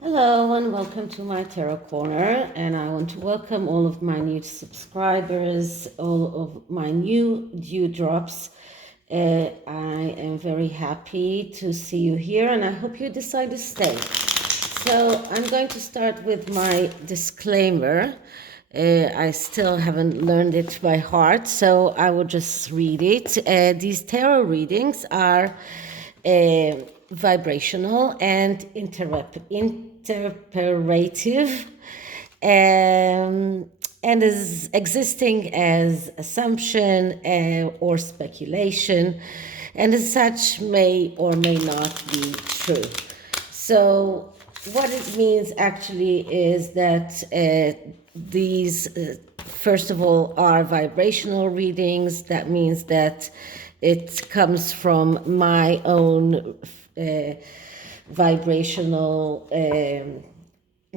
Hello and welcome to my Tarot Corner, and I want to welcome all of my new subscribers, all of my new dewdrops. I am very happy to see you here, and I hope you decide to stay. So I'm going to start with my disclaimer. I still haven't learned it by heart, so I will just read it. These tarot readings are vibrational and interpretative, and is existing as assumption or speculation, and as such may or may not be true. So what it means actually is that these, first of all, are vibrational readings. That means that it comes from my own vibrational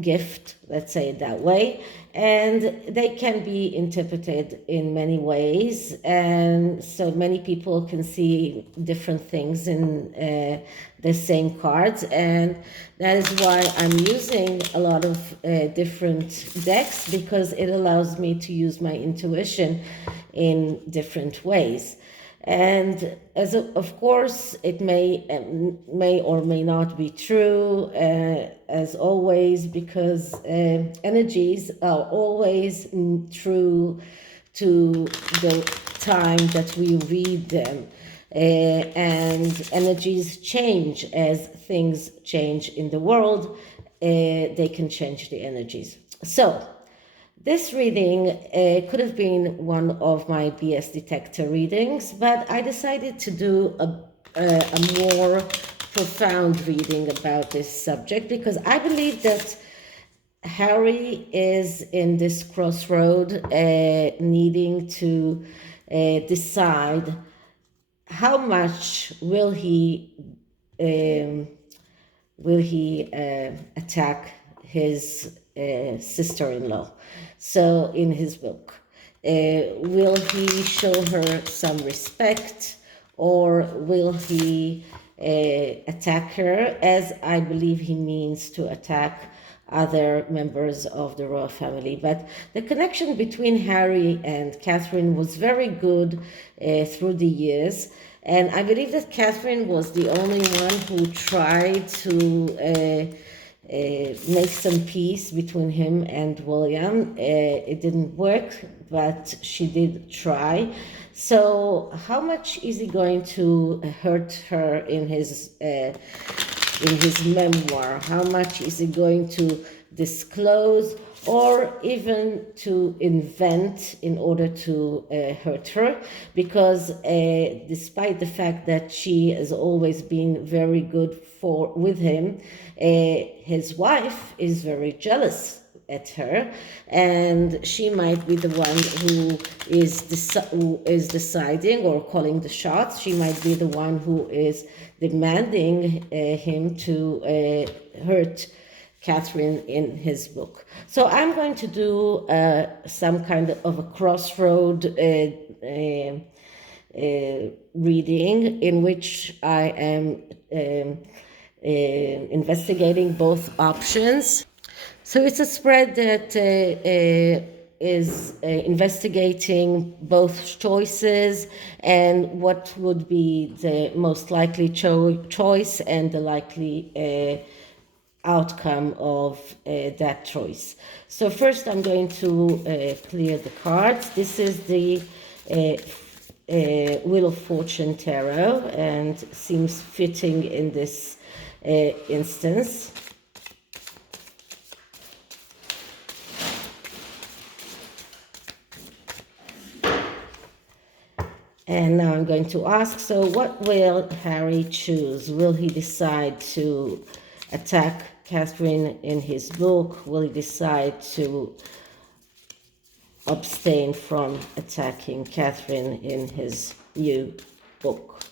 gift, let's say it that way, and they can be interpreted in many ways, and so many people can see different things in the same cards, and that is why I'm using a lot of different decks, because it allows me to use my intuition in different ways. And of course, it may or may not be true, as always, because energies are always true to the time that we read them. And energies change as things change in the world. They can change the energies. So this reading could have been one of my BS detector readings, but I decided to do a more profound reading about this subject, because I believe that Harry is in this crossroad, needing to decide how much will he attack his sister-in-law. So in his book, will he show her some respect, or will he attack her, as I believe he means to attack other members of the royal family? But the connection between Harry and Catherine was very good through the years. And I believe that Catherine was the only one who tried to make some peace between him and William. It didn't work, but she did try. So how much is he going to hurt her in his memoir? How much is he going to disclose, or even to invent in order to hurt her? Because despite the fact that she has always been very good with him, his wife is very jealous at her, and she might be the one who is deciding or calling the shots. She might be the one who is demanding him to hurt Catherine in his book. So I'm going to do some kind of a crossroad reading, in which I am investigating both options. So it's a spread that is investigating both choices and what would be the most likely choice and the likely outcome of that choice. So first I'm going to clear the cards. This is the Wheel of Fortune Tarot, and seems fitting in this instance. And now I'm going to ask, so what will Harry choose? Will he decide to attack Catherine in his book? Will he decide to abstain from attacking Catherine in his new book?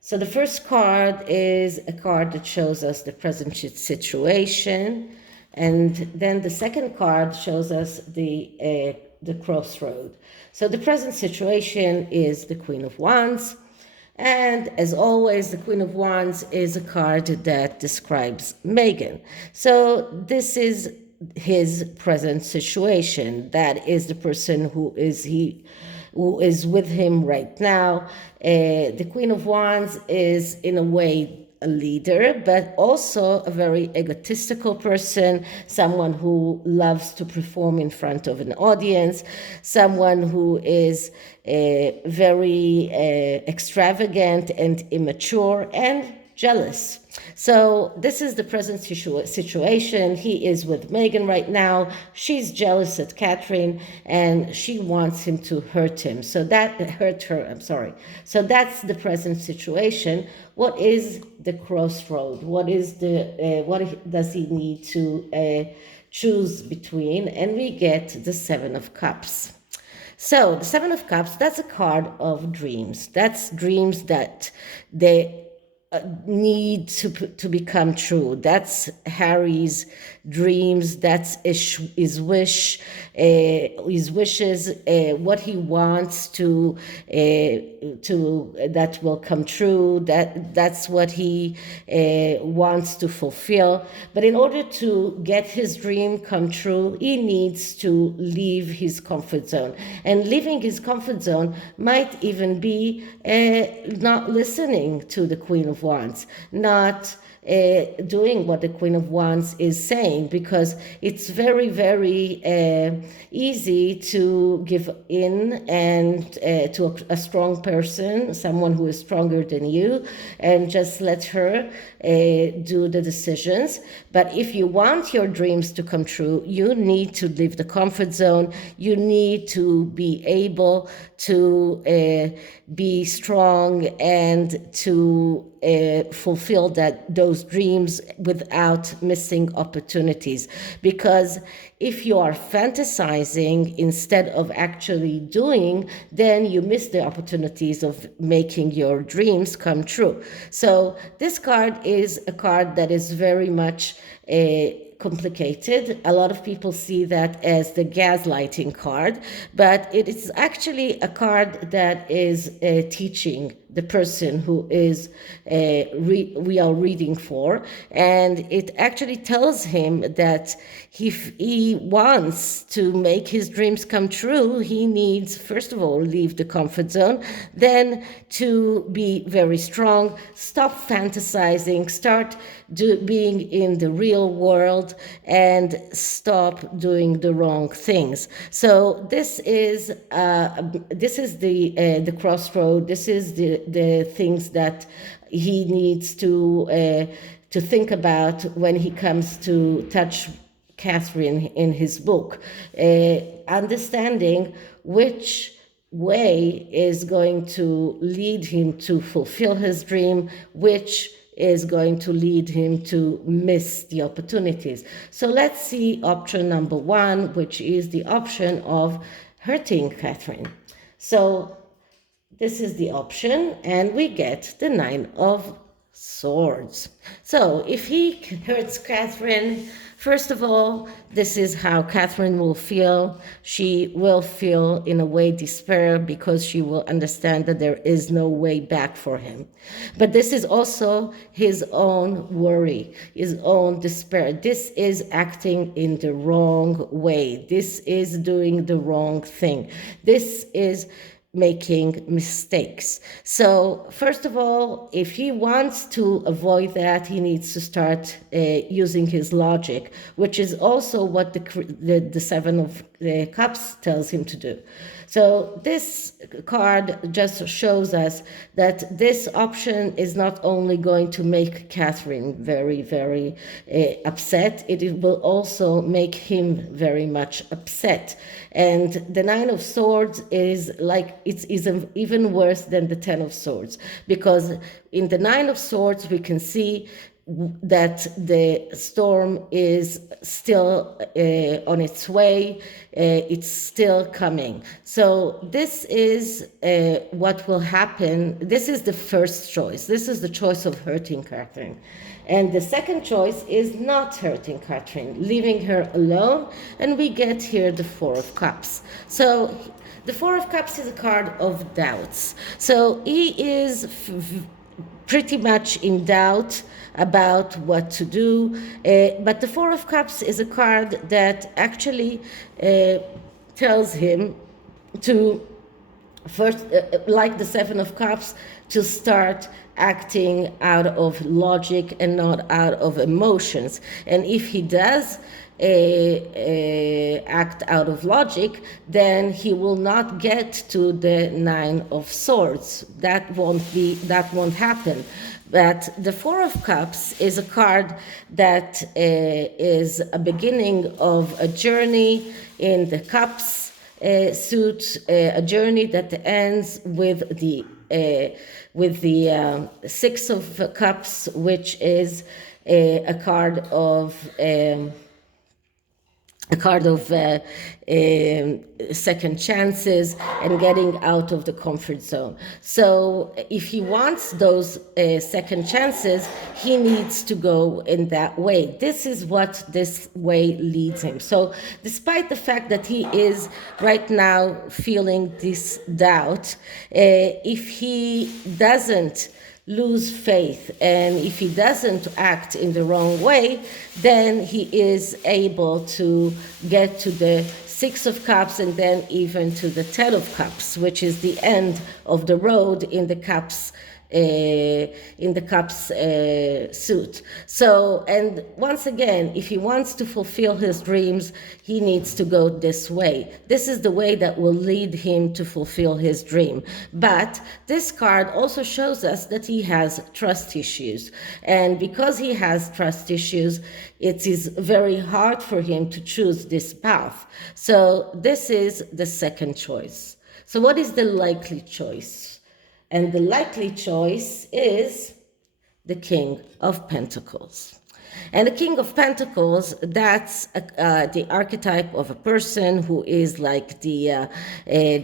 So the first card is a card that shows us the present situation. And then the second card shows us the the crossroad. So the present situation is the Queen of Wands. And as always, the Queen of Wands is a card that describes Megan. So this is his present situation. That is the person who is with him right now. The Queen of Wands is in a way a leader, but also a very egotistical person, someone who loves to perform in front of an audience, someone who is very extravagant and immature and jealous. So this is the present situation. He is with Megan right now. She's jealous at Catherine and she wants him to hurt him. So that hurt her, I'm sorry. So that's the present situation. What is the crossroad? What does he need to choose between? And we get the Seven of Cups. So the Seven of Cups, that's a card of dreams. That's dreams that they need to become true. That's Harry's dreams. That's his wish, his wishes, what he wants to that will come true. That's what he wants to fulfill. But in order to get his dream come true, he needs to leave his comfort zone. And leaving his comfort zone might even be not listening to the Queen of Wands, not doing what the Queen of Wands is saying, because it's very, very easy to give in and to a strong person, someone who is stronger than you, and just let her do the decisions. But if you want your dreams to come true, you need to leave the comfort zone. You need to be able to be strong and to fulfill those dreams without missing opportunities. Because if you are fantasizing instead of actually doing, then you miss the opportunities of making your dreams come true. So this card is a card that is very much complicated. A lot of people see that as the gaslighting card, but it is actually a card that is teaching the person who is we are reading for, and it actually tells him that if he wants to make his dreams come true, he needs, first of all, leave the comfort zone, then to be very strong, stop fantasizing, start being in the real world, and stop doing the wrong things. So this is the crossroad. This is the things that he needs to think about when he comes to touch Catherine in his book, understanding which way is going to lead him to fulfill his dream, which is going to lead him to miss the opportunities. So let's see option number one, which is the option of hurting Catherine. So this is the option, and we get the Nine of Swords. So if he hurts Catherine, first of all, this is how Catherine will feel. She will feel, in a way, despair, because she will understand that there is no way back for him. But this is also his own worry, his own despair. This is acting in the wrong way. This is doing the wrong thing. This is making mistakes. So first of all, if he wants to avoid that, he needs to start using his logic, which is also what the Seven of Cups tells him to do. So this card just shows us that this option is not only going to make Catherine very, very upset, it will also make him very much upset. And the Nine of Swords is like, it's even worse than the Ten of Swords, because in the Nine of Swords we can see that the storm is still on its way, it's still coming. So this is what will happen. This is the first choice. This is the choice of hurting Catherine. And the second choice is not hurting Catherine, leaving her alone, and we get here the Four of Cups. So the Four of Cups is a card of doubts. So he is pretty much in doubt about what to do. But the Four of Cups is a card that actually tells him to first, like the Seven of Cups, to start acting out of logic and not out of emotions. And if he does act out of logic, then he will not get to the Nine of Swords. That won't happen. But the Four of Cups is a card that is a beginning of a journey in the Cups suit, a journey that ends with the Six of Cups, which is a card of second chances and getting out of the comfort zone. So if he wants those second chances, he needs to go in that way. This is what this way leads him. So despite the fact that he is right now feeling this doubt, if he doesn't lose faith, and if he doesn't act in the wrong way, then he is able to get to the Six of Cups and then even to the Ten of Cups, which is the end of the road in the Cups suit. So, and once again, if he wants to fulfill his dreams, he needs to go this way. This is the way that will lead him to fulfill his dream. But this card also shows us that he has trust issues. And because he has trust issues, it is very hard for him to choose this path. So this is the second choice. So what is the likely choice? And the likely choice is the King of Pentacles. And the King of Pentacles, that's the archetype of a person who is like the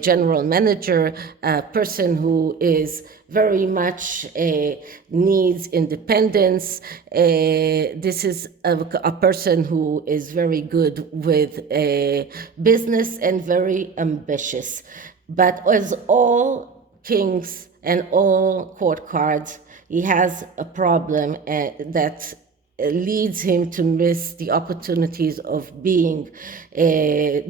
general manager, a person who is very much needs independence. This is a person who is very good with business and very ambitious. But as all kings and all court cards, he has a problem that leads him to miss the opportunities of being that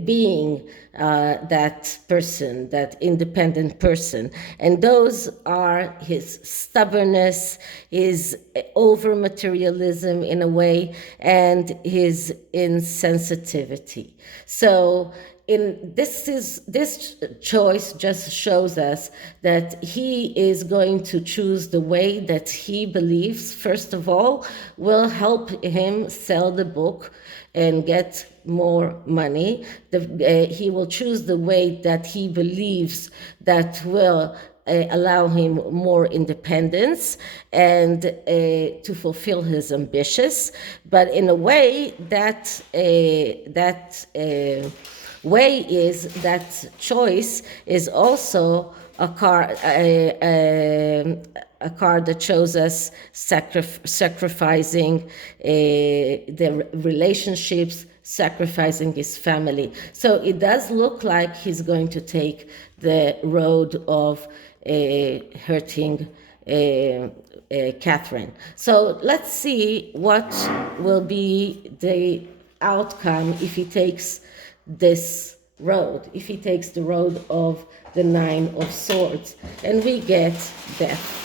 person, that independent person. And those are his stubbornness, his over materialism in a way, and his insensitivity. So this choice just shows us that he is going to choose the way that he believes, first of all, will help him sell the book and get more money. He will choose the way that he believes that will allow him more independence and to fulfill his ambitions, but in a way that choice is also a card that shows us sacrificing the relationships, sacrificing his family. So it does look like he's going to take the road of hurting Catherine. So let's see what will be the outcome if he takes this road, if he takes the road of the Nine of Swords, and we get death.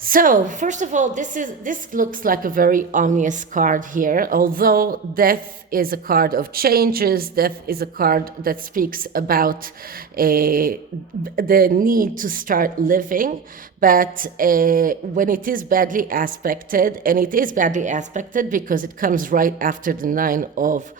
So first of all, this looks like a very ominous card here. Although death is a card of changes, death is a card that speaks about the need to start living. But when it is badly aspected, and it is badly aspected because it comes right after the Nine of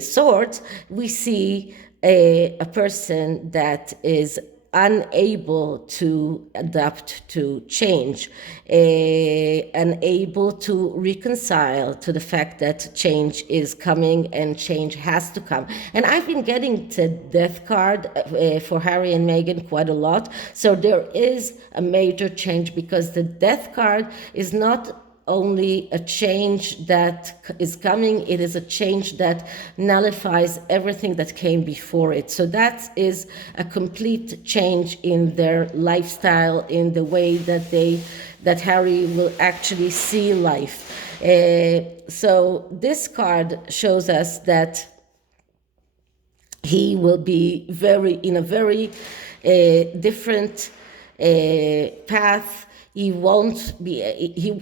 Swords, we see a person that is unable to adapt to change, unable to reconcile to the fact that change is coming and change has to come. And I've been getting the death card for Harry and Meghan quite a lot. So there is a major change, because the death card is not only a change that is coming, it is a change that nullifies everything that came before it. So that is a complete change in their lifestyle, in the way that Harry will actually see life. So this card shows us that he will be in a very different path. He won't be.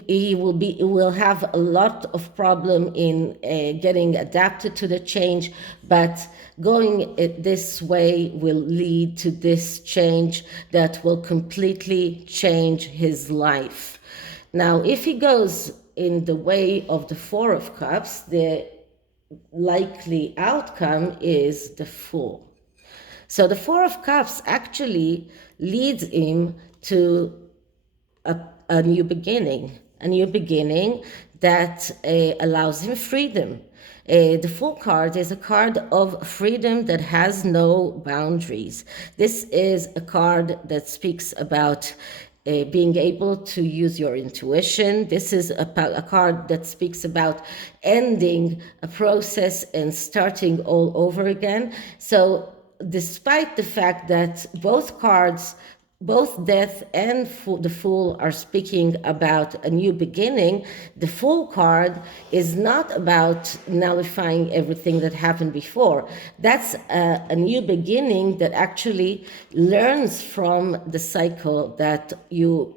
He will have a lot of problem in getting adapted to the change. But going this way will lead to this change that will completely change his life. Now, if he goes in the way of the Four of Cups, the likely outcome is the Fool. So the Four of Cups actually leads him to a new beginning that allows him freedom. The Fool card is a card of freedom that has no boundaries. This is a card that speaks about being able to use your intuition. This is a card that speaks about ending a process and starting all over again. So despite the fact that both cards, both Death and the Fool, are speaking about a new beginning, the Fool card is not about nullifying everything that happened before. That's a new beginning that actually learns from the cycle that you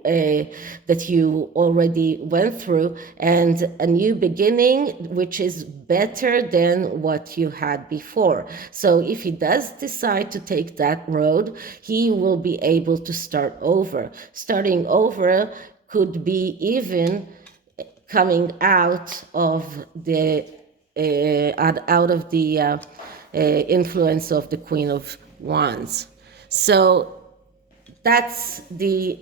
already went through, and a new beginning which is better than what you had before. So if he does decide to take that road, he will be able to start over. Starting over could be even coming out of the influence of the Queen of Wands. So that's the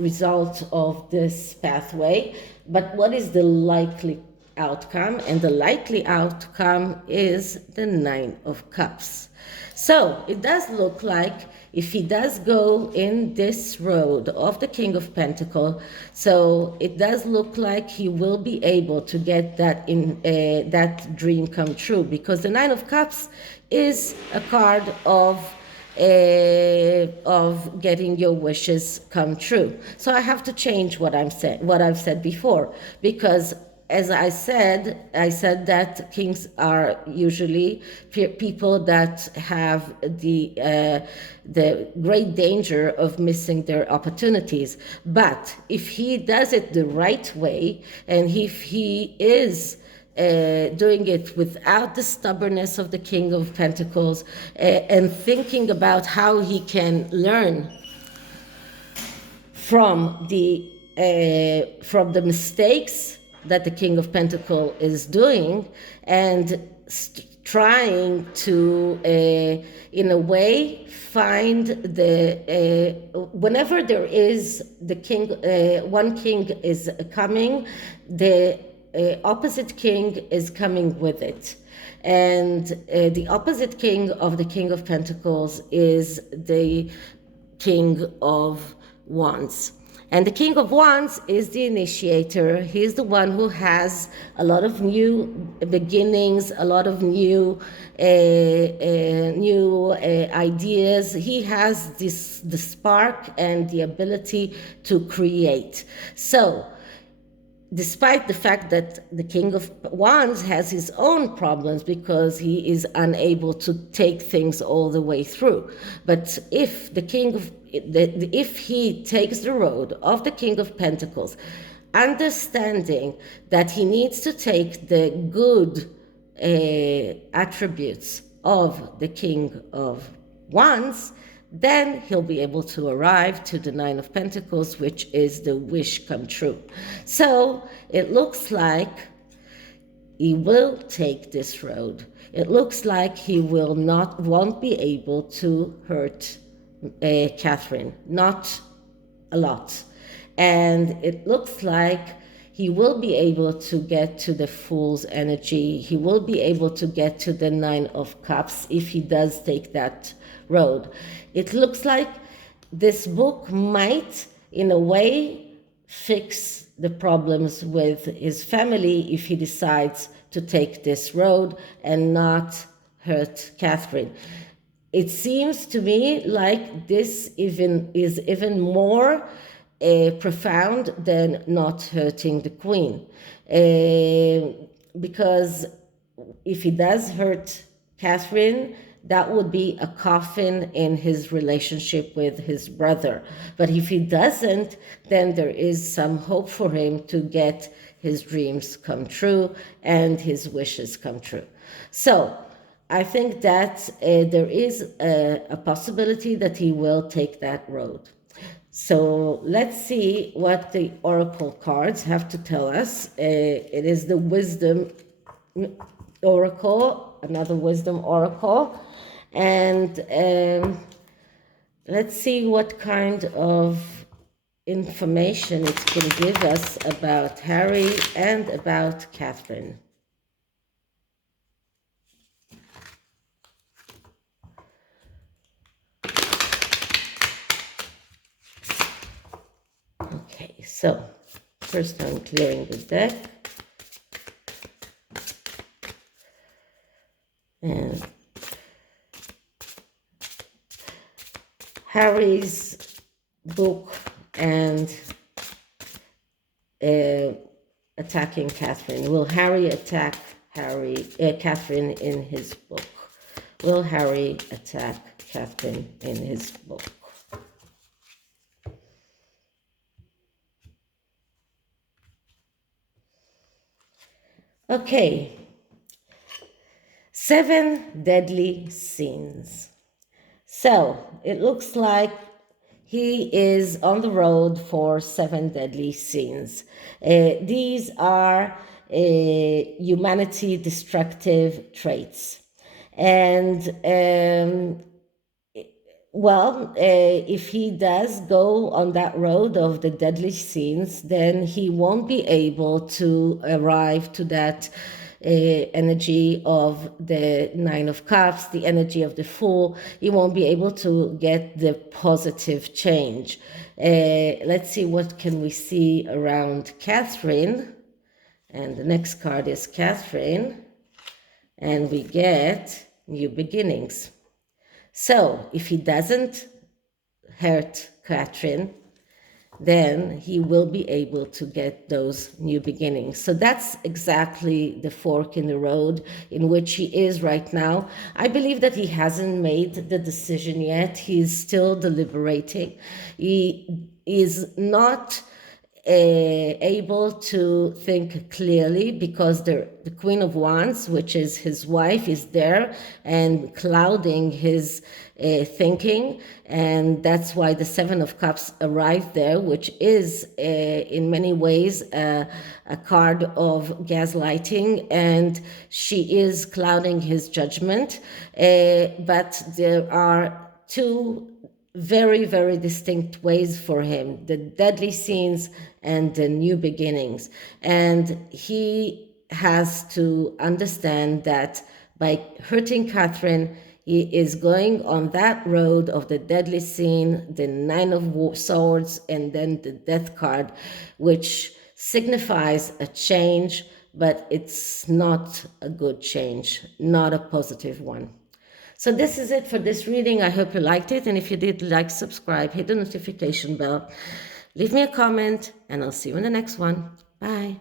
result of this pathway. But what is the likely outcome? And the likely outcome is the Nine of Cups. So it does look like, if he does go in this road of the King of Pentacles, so it does look like he will be able to get that dream come true, because the Nine of Cups is a card of getting your wishes come true. So I have to change what I've said before, because as I said that kings are usually people that have the great danger of missing their opportunities. But if he does it the right way, and if he is doing it without the stubbornness of the King of Pentacles, and thinking about how he can learn from the mistakes that the King of Pentacles is doing, and trying to, in a way, find whenever there is the king, one king is coming, the opposite king is coming with it. And the opposite king of the King of Pentacles is the King of Wands. And the King of Wands is the initiator. He's the one who has a lot of new beginnings, a lot of new ideas. He has the spark and the ability to create. So, despite the fact that the King of Wands has his own problems because he is unable to take things all the way through. But if if he takes the road of the King of Pentacles, understanding that he needs to take the good attributes of the King of Wands, then he'll be able to arrive to the Nine of Pentacles, which is the wish come true. So it looks like he will take this road. It looks like he won't be able to hurt Catherine, not a lot. And it looks like he will be able to get to the Fool's energy. He will be able to get to the Nine of Cups if he does take that road. It looks like this book might, in a way, fix the problems with his family if he decides to take this road and not hurt Catherine. It seems to me like this is even more profound than not hurting the queen. Because if he does hurt Catherine, that would be a coffin in his relationship with his brother. But if he doesn't, then there is some hope for him to get his dreams come true and his wishes come true. So I think that there is a possibility that he will take that road. So let's see what the oracle cards have to tell us. It is the wisdom oracle, another wisdom oracle. And let's see what kind of information it can give us about Harry and about Catherine. Okay, so first I'm clearing the deck. And Harry's book and attacking Catherine. Will Harry attack Catherine in his book? Will Harry attack Catherine in his book? Okay. 7 deadly sins. So it looks like he is on the road for 7 deadly sins. These are humanity destructive traits. And if he does go on that road of the deadly sins, then he won't be able to arrive to that energy of the Nine of Cups, the energy of the Fool. He won't be able to get the positive change. Let's see what can we see around Catherine. And the next card is Catherine. And we get new beginnings. So if he doesn't hurt Catherine, then he will be able to get those new beginnings. So that's exactly the fork in the road in which he is right now. I believe that he hasn't made the decision yet. He's still deliberating. He is not able to think clearly because the Queen of Wands, which is his wife, is there and clouding his thinking, and that's why the Seven of Cups arrived there, which is in many ways a card of gaslighting, and she is clouding his judgment. But there are two very, very distinct ways for him, the deadly sins and the new beginnings. And he has to understand that by hurting Catherine, he is going on that road of the deadly sin, the Nine of Swords, and then the Death card, which signifies a change, but it's not a good change, not a positive one. So this is it for this reading. I hope you liked it. And if you did, like, subscribe, hit the notification bell, leave me a comment, and I'll see you in the next one. Bye.